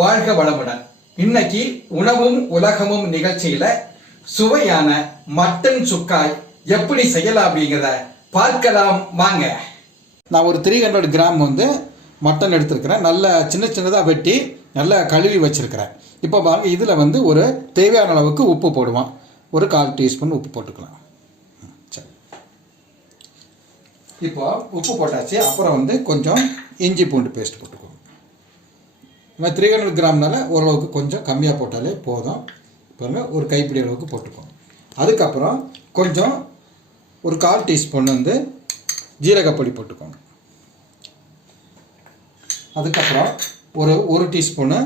வாழ்க வளமுடன். இன்னைக்கு உணவும் உலகமும் நிகழ்ச்சியில சுவையான மட்டன் சுக்காய் எப்படி செய்யலாம் அப்படிங்கிறத பார்க்கலாம் வாங்க. நான் ஒரு 300 கிராம் மட்டன் எடுத்துருக்கிறேன். நல்ல சின்ன சின்னதாக வெட்டி நல்லா கழுவி வச்சிருக்கிறேன். இப்போ பாருங்க, இதில் ஒரு தேவையான அளவுக்கு உப்பு போடுவோம். ஒரு 1/4 டீஸ்பூன் உப்பு போட்டுக்கலாம். சரி, இப்போ உப்பு போட்டாச்சு. அப்புறம் கொஞ்சம் இஞ்சி பூண்டு பேஸ்ட் போட்டுக்குவோம். நம்ம 300 கிராம்னால ஓரளவுக்கு கொஞ்சம் கம்மியாக போட்டாலே போதும். பாருங்கள், ஒரு கைப்பிடி அளவுக்கு போட்டுக்கோங்க. அதுக்கப்புறம் கொஞ்சம் ஒரு 1/4 டீஸ்பூன் ஜீரகப்பொடி போட்டுக்கோங்க. அதுக்கப்புறம் ஒரு டீஸ்பூனு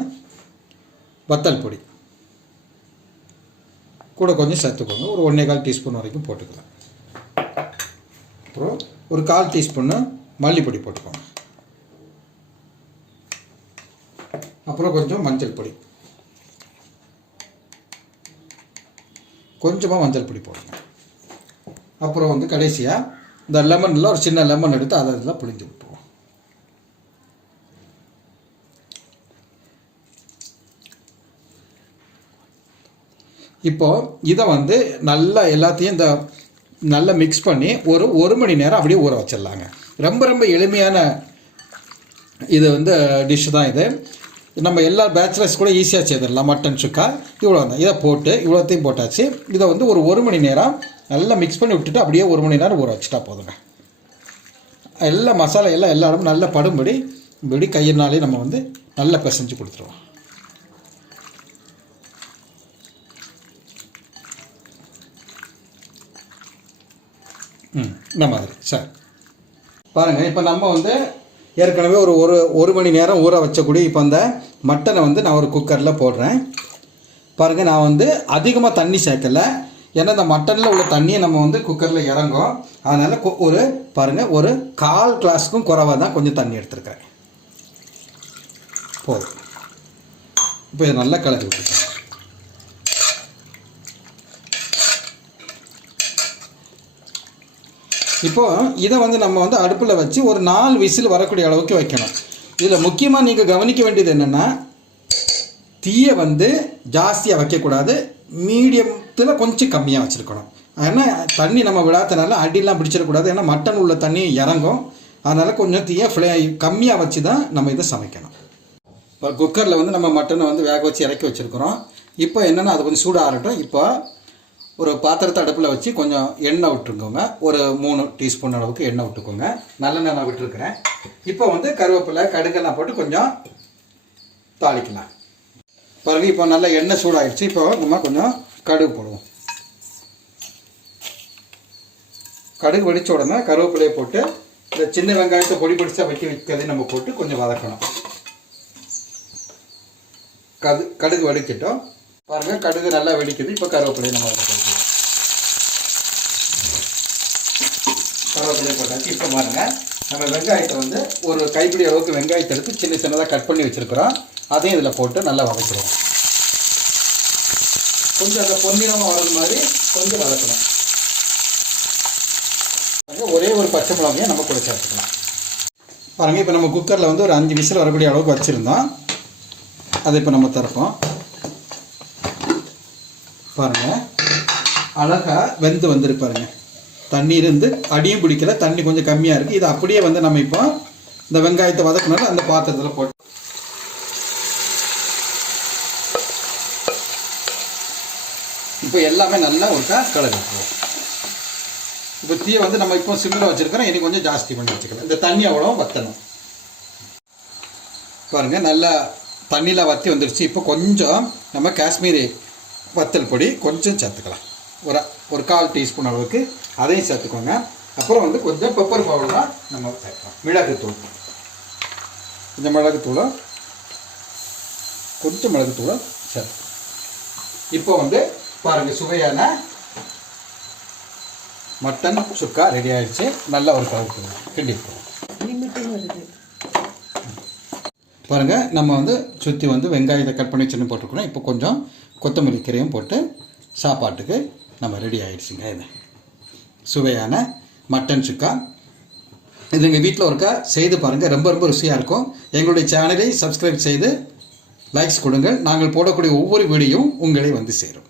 வத்தல் பொடி கூட கொஞ்சம் சேர்த்துக்கோங்க. ஒரு 1/4 டீஸ்பூன் வரைக்கும் போட்டுக்கலாம். அப்புறம் ஒரு 1/4 டீஸ்பூன்னு மல்லிப்பொடி போட்டுக்கோங்க. அப்புறம் கொஞ்சம் மஞ்சள் பொடி, கொஞ்சமாக மஞ்சள் பொடி போடுங்க. அப்புறம் கடைசியாக இந்த லெமனில் ஒரு சின்ன லெமன் எடுத்து அதை இதெல்லாம் புளிஞ்சு விட்டுருவோம். இப்போது இதை நல்லா எல்லாத்தையும் நல்லா மிக்ஸ் பண்ணி ஒரு மணி நேரம் அப்படியே ஊற வச்சிடலாங்க. ரொம்ப எளிமையான இது டிஷ் தான். இது நம்ம எல்லா பேச்சுலர்ஸ் கூட ஈஸியாக செய்திடலாம். மட்டன் சுக்கா இவ்வளோ தான். இதை போட்டு இவ்வளோத்தையும் போட்டாச்சு. இதை ஒரு மணி நேரம் நல்லா மிக்ஸ் பண்ணி விட்டுட்டு அப்படியே 1 மணி நேரம் ஊற வச்சுட்டா போதுங்க. எல்லா மசாலா எல்லா இடமும் நல்லா படும்படி இப்படி கையினாலே நம்ம நல்லா பிசைஞ்சு கொடுத்துருவோம். இந்த மாதிரி. சரி, பாருங்கள். இப்போ நம்ம ஏற்கனவே ஒரு மணி நேரம் ஊற வச்சக்கூடிய இப்போ அந்த மட்டனை நான் ஒரு குக்கரில் போடுறேன். பாருங்கள், நான் அதிகமாக தண்ணி சேர்க்கலை. ஏன்னா இந்த மட்டனில் உள்ள தண்ணியை நம்ம குக்கரில் இறங்கும். அதனால் பாருங்கள், ஒரு 1/4 கிளாஸுக்கும் குறைவாக தான் கொஞ்சம் தண்ணி எடுத்துருக்கிறேன். போதும். இப்போ இதை நல்லா கலந்து விட்டுருக்கேன். இப்போது இதை நம்ம அடுப்பில் வச்சு ஒரு 4 விசில் வரக்கூடிய அளவுக்கு வைக்கணும். இதில் முக்கியமாக நீங்கள் கவனிக்க வேண்டியது என்னென்னா, தீயை ஜாஸ்தியாக வைக்கக்கூடாது, மீடியத்தில் கொஞ்சம் கம்மியாக வச்சுருக்கணும். ஏன்னா தண்ணி நம்ம விடாதனால அடியெலாம் பிடிச்சிடக்கூடாது. ஏன்னா மட்டன் உள்ள தண்ணி இறங்கும். அதனால் கொஞ்சம் தீயை கம்மியாக வச்சு தான் நம்ம இதை சமைக்கணும். இப்போ குக்கரில் நம்ம மட்டனை வேக வச்சு இறக்கி வச்சுருக்குறோம். இப்போ என்னென்னா அது கொஞ்சம் சூடாக ஆகட்டும். இப்போ ஒரு பாத்திரத்தை அடுப்பில் வச்சு கொஞ்சம் எண்ணெய் விட்டுருக்கோங்க. ஒரு 3 டீஸ்பூன் அளவுக்கு எண்ணெய் விட்டுக்கோங்க. நல்லெண்ணெய் நான் விட்டுருக்குறேன். இப்போ கருவேப்பிலை கடுகெல்லாம் போட்டு கொஞ்சம் தாளிக்கலாம். பாருங்கள், இப்போ நல்லா எண்ணெய் சூடாகிடுச்சு. இப்போ நம்ம கொஞ்சம் கடுகு போடுவோம். கடுகு வெடித்த உடனே கருவேப்பிலையை போட்டு இந்த சின்ன வெங்காயத்தை பொடி பொடிசாக வெட்டி வைக்கிறதையும் நம்ம போட்டு கொஞ்சம் வதக்கணும். கடுகு வெடிக்கட்டும். பாருங்கள், கடுகு நல்லா வெடிக்குது. இப்போ கருவேப்பிலையை நம்ம வதக்கலாம். கருவேப்பிலையை போட்டாச்சு. இப்போ பாருங்கள், நம்ம வெங்காயத்தை ஒரு கைப்பிடி அளவுக்கு வெங்காயத்தை எடுத்து சின்ன சின்னதாக கட் பண்ணி வச்சுருக்கிறோம். அதையும் இதில் போட்டு நல்லா வதக்குறோம். கொஞ்சம் அந்த பொன்னிறமாக வர்றது மாதிரி கொஞ்சம் வதக்கணும். ஒரே ஒரு பச்சை மிளகாயும் நம்ம கூட சேர்த்துக்கலாம். பாருங்கள், இப்போ நம்ம குக்கரில் ஒரு 5 விசில் வரக்கூடிய அளவுக்கு வச்சுருந்தோம். அதை இப்போ நம்ம திறப்போம். பாருங்கள், அழகாக வெந்து வந்துருப்பாருங்க. தண்ணி இருந்து அடியும் பிடிக்கல, தண்ணி கொஞ்சம் கம்மியாக இருக்குது. இது அப்படியே நம்ம இப்போ இந்த வெங்காயத்தை வதக்கினாலும் அந்த பாத்திரத்தில் போட்டு இப்போ எல்லாமே நல்லா ஒருக்கா கலந்து. இப்போ தீயை நம்ம இப்போ சிம்மில் வச்சுருக்கிறோம். இனி கொஞ்சம் ஜாஸ்தி பண்ணி வச்சுக்கலாம். இந்த தண்ணி அவ்வளோ வற்றணும். பாருங்கள், நல்லா தண்ணியில் வற்றி வந்துடுச்சு. இப்போ கொஞ்சம் நம்ம காஷ்மீரி வத்தல் பொடி கொஞ்சம் சேர்த்துக்கலாம். ஒரு 1/4 டீஸ்பூன் அளவுக்கு அதையும் சேர்த்துக்கோங்க. அப்புறம் கொஞ்சம் பெப்பர் பவுடராக நம்ம சேர்க்கலாம். மிளகுத்தூள், கொஞ்சம் மிளகுத்தூளும் சரி. இப்போ பாருங்கள், சுவையான மட்டன் சுக்கா ரெடி ஆகிடுச்சு. நல்லா ஒரு கலந்து கிண்டி பாருங்கள். நம்ம சுற்றி வெங்காயத்தை கட் பண்ணி சின்ன போட்டுருக்கணும். இப்போ கொஞ்சம் கொத்தமல்லி கீரையும் போட்டு சாப்பாட்டுக்கு நம்ம ரெடி ஆகிடுச்சுங்க. இது சுவையான மட்டன் சுக்கா. இது எங்கள் வீட்டில் ஒருக்கா செய்து பாருங்கள். ரொம்ப ருசியாக இருக்கும். எங்களுடைய சேனலை சப்ஸ்கிரைப் செய்து லைக்ஸ் கொடுங்கள். நாங்கள் போடக்கூடிய ஒவ்வொரு வீடியோவும் உங்களை வந்து சேரும்.